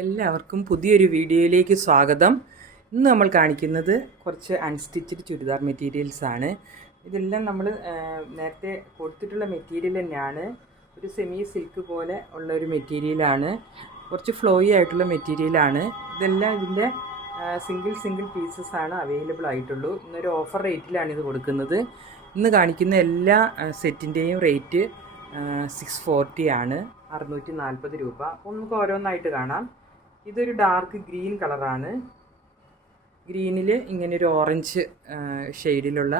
എല്ലാവർക്കും പുതിയൊരു വീഡിയോയിലേക്ക് സ്വാഗതം. ഇന്ന് നമ്മൾ കാണിക്കുന്നത് കുറച്ച് അൺസ്റ്റിച്ച്ഡ് ചുരിദാർ മെറ്റീരിയൽസ് ആണ്. ഇതെല്ലാം നമ്മൾ നേരത്തെ കൊടുത്തിട്ടുള്ള മെറ്റീരിയൽ തന്നെയാണ്. ഒരു സെമി സിൽക്ക് പോലെ ഉള്ള ഒരു മെറ്റീരിയലാണ്. കുറച്ച് ഫ്ലോയി ആയിട്ടുള്ള മെറ്റീരിയലാണ്. ഇതെല്ലാം ഇതിൻ്റെ സിംഗിൾ പീസസ് ആണ് അവൈലബിൾ ആയിട്ടുള്ളൂ. ഇന്നൊരു ഓഫർ റേറ്റിലാണ് ഇത് കൊടുക്കുന്നത്. ഇന്ന് കാണിക്കുന്ന എല്ലാ സെറ്റിൻ്റെയും റേറ്റ് 640 ആണ്, 640 രൂപ. നമുക്ക് ഓരോന്നായിട്ട് കാണാം. ഇതൊരു ഡാർക്ക് ഗ്രീൻ കളറാണ്. ഗ്രീനിൽ ഇങ്ങനൊരു ഓറഞ്ച് ഷെയ്ഡിലുള്ള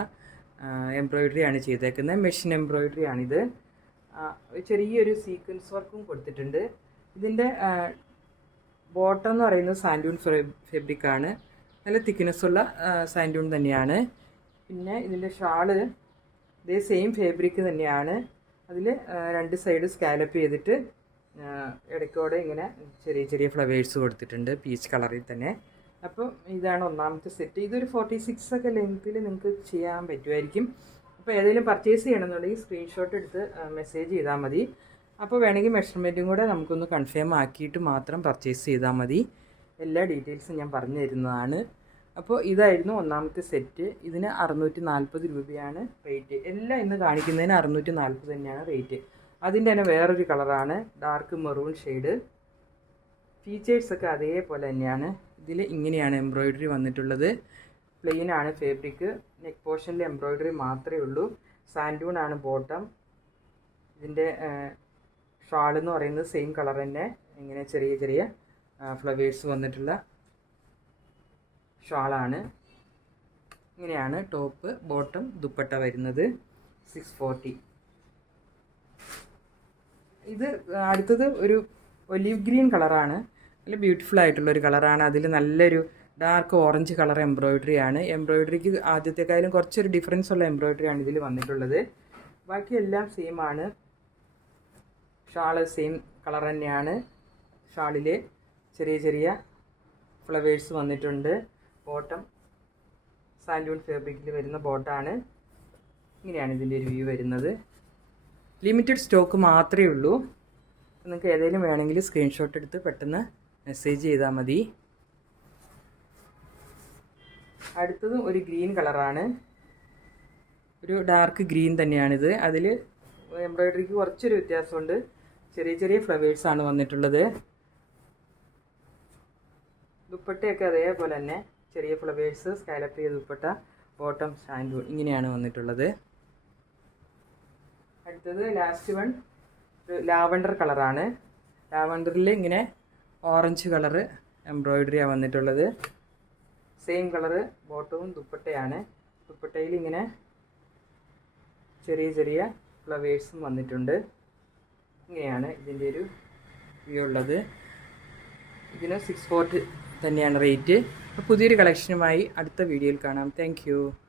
എംബ്രോയ്ഡറി ആണ് ചെയ്തേക്കുന്നത്. മെഷീൻ എംബ്രോയ്ഡറി ആണിത്. ചെറിയൊരു സീക്വൻസ് വർക്കും കൊടുത്തിട്ടുണ്ട്. ഇതിൻ്റെ ബോട്ടം എന്ന് പറയുന്നത് സാൻഡൂൺ ഫെബ്രിക്കാണ്. നല്ല തിക്നെസ്സുള്ള സാൻഡൂൺ തന്നെയാണ്. പിന്നെ ഇതിൻ്റെ ഷാള് ഇതേ സെയിം ഫാബ്രിക് തന്നെയാണ്. അതിൽ രണ്ട് സൈഡ് സ്കാലപ്പ് ചെയ്തിട്ട് ഇടയ്ക്കോടെ ഇങ്ങനെ ചെറിയ ചെറിയ ഫ്ലവേഴ്സ് കൊടുത്തിട്ടുണ്ട്, പീച്ച് കളറിൽ തന്നെ. അപ്പോൾ ഇതാണ് ഒന്നാമത്തെ സെറ്റ്. ഇതൊരു 46 ഒക്കെ ലെങ്ത്തിൽ നിങ്ങൾക്ക് ചെയ്യാൻ പറ്റുമായിരിക്കും. അപ്പോൾ ഏതെങ്കിലും പർച്ചേസ് ചെയ്യണമെന്നുണ്ടെങ്കിൽ സ്ക്രീൻഷോട്ട് എടുത്ത് മെസ്സേജ് ചെയ്താൽ മതി. അപ്പോൾ വേണമെങ്കിൽ മെഷർമെൻറ്റും കൂടെ നമുക്കൊന്ന് കൺഫേം ആക്കിയിട്ട് മാത്രം പർച്ചേസ് ചെയ്താൽ മതി. എല്ലാ ഡീറ്റെയിൽസും ഞാൻ പറഞ്ഞു തരുന്നതാണ്. അപ്പോൾ ഇതായിരുന്നു ഒന്നാമത്തെ സെറ്റ്. ഇതിന് 640 രൂപയാണ് റേറ്റ്. എല്ലാം ഇന്ന് കാണിക്കുന്നതിന് 640 തന്നെയാണ് റേറ്റ്. അതിൻ്റെ തന്നെ വേറൊരു കളറാണ് ഡാർക്ക് മെറൂൺ ഷെയ്ഡ്. ഫീച്ചേഴ്സൊക്കെ അതേപോലെ തന്നെയാണ്. ഇതിൽ ഇങ്ങനെയാണ് എംബ്രോയ്ഡറി വന്നിട്ടുള്ളത്. പ്ലെയിൻ ആണ് ഫാബ്രിക്. നെക്ക് പോർഷനിൽ എംബ്രോയ്ഡറി മാത്രമേ ഉള്ളൂ. സാൻഡൂൺ ആണ് ബോട്ടം. ഇതിൻ്റെ ഷാളെന്ന് പറയുന്നത് സെയിം കളർ തന്നെ. ഇങ്ങനെ ചെറിയ ചെറിയ ഫ്ലവേഴ്സ് വന്നിട്ടുള്ള ഷാളാണ്. ഇങ്ങനെയാണ് ടോപ്പ് ബോട്ടം ദുപ്പട്ട വരുന്നത്. 640. ഇത് അടുത്തത് ഒരു ഒലീവ് ഗ്രീൻ കളറാണ്. നല്ല ബ്യൂട്ടിഫുൾ ആയിട്ടുള്ളൊരു കളറാണ്. അതിൽ നല്ലൊരു ഡാർക്ക് ഓറഞ്ച് കളർ എംബ്രോയ്ഡറി ആണ്. എംബ്രോയ്ഡറിക്ക് ആദ്യത്തെക്കാളും കുറച്ചൊരു ഡിഫറൻസ് ഉള്ള എംബ്രോയ്ഡറി ആണ് ഇതിൽ വന്നിട്ടുള്ളത്. ബാക്കിയെല്ലാം സെയിം ആണ്. ഷാള് സെയിം കളർ തന്നെയാണ്. ഷാളിൽ ചെറിയ ചെറിയ ഫ്ലവേഴ്സ് വന്നിട്ടുണ്ട്. ബോട്ടം സാൻഡൂൺ ഫാബ്രിക്കിൽ വരുന്ന ബോട്ടാണ്. ഇങ്ങനെയാണ് ഇതിൻ്റെ ഒരു വ്യൂ വരുന്നത്. ലിമിറ്റഡ് സ്റ്റോക്ക് മാത്രമേ ഉള്ളൂ. നിങ്ങൾക്ക് ഏതെങ്കിലും വേണമെങ്കിൽ സ്ക്രീൻഷോട്ട് എടുത്ത് പെട്ടെന്ന് മെസ്സേജ് ചെയ്താൽ മതി. അടുത്തത് ഒരു ഗ്രീൻ കളറാണ്. ഒരു ഡാർക്ക് ഗ്രീൻ തന്നെയാണിത്. അതിൽ എംബ്രോയ്ഡറിക്ക് കുറച്ചൊരു വ്യത്യാസമുണ്ട്. ചെറിയ ചെറിയ ഫ്ലവേഴ്സാണ് വന്നിട്ടുള്ളത്. ദുപ്പട്ടയൊക്കെ അതേപോലെ തന്നെ ചെറിയ ഫ്ലവേഴ്സ്, സ്കാലപ്പ് ചെയ്ത ദുപ്പട്ട, ബോട്ടം സാൻഡൂൺ ഇങ്ങനെയാണ് വന്നിട്ടുള്ളത്. അടുത്തത് ലാസ്റ്റ് വൺ ലാവണ്ടർ കളറാണ്. ലാവണ്ടറിൽ ഇങ്ങനെ ഓറഞ്ച് കളറ് എംബ്രോയ്ഡറിയാണ് വന്നിട്ടുള്ളത്. സെയിം കളറ് ബോട്ടവും ദുപ്പട്ടയാണ്. ദുപ്പട്ടയിൽ ഇങ്ങനെ ചെറിയ ചെറിയ ഫ്ലവേഴ്സും വന്നിട്ടുണ്ട്. ഇങ്ങനെയാണ് ഇതിൻ്റെ ഒരു വ്യൂ ഉള്ളത്. ഇതിന് 640 തന്നെയാണ് റേറ്റ്. പുതിയൊരു കളക്ഷനുമായി അടുത്ത വീഡിയോയിൽ കാണാം. താങ്ക്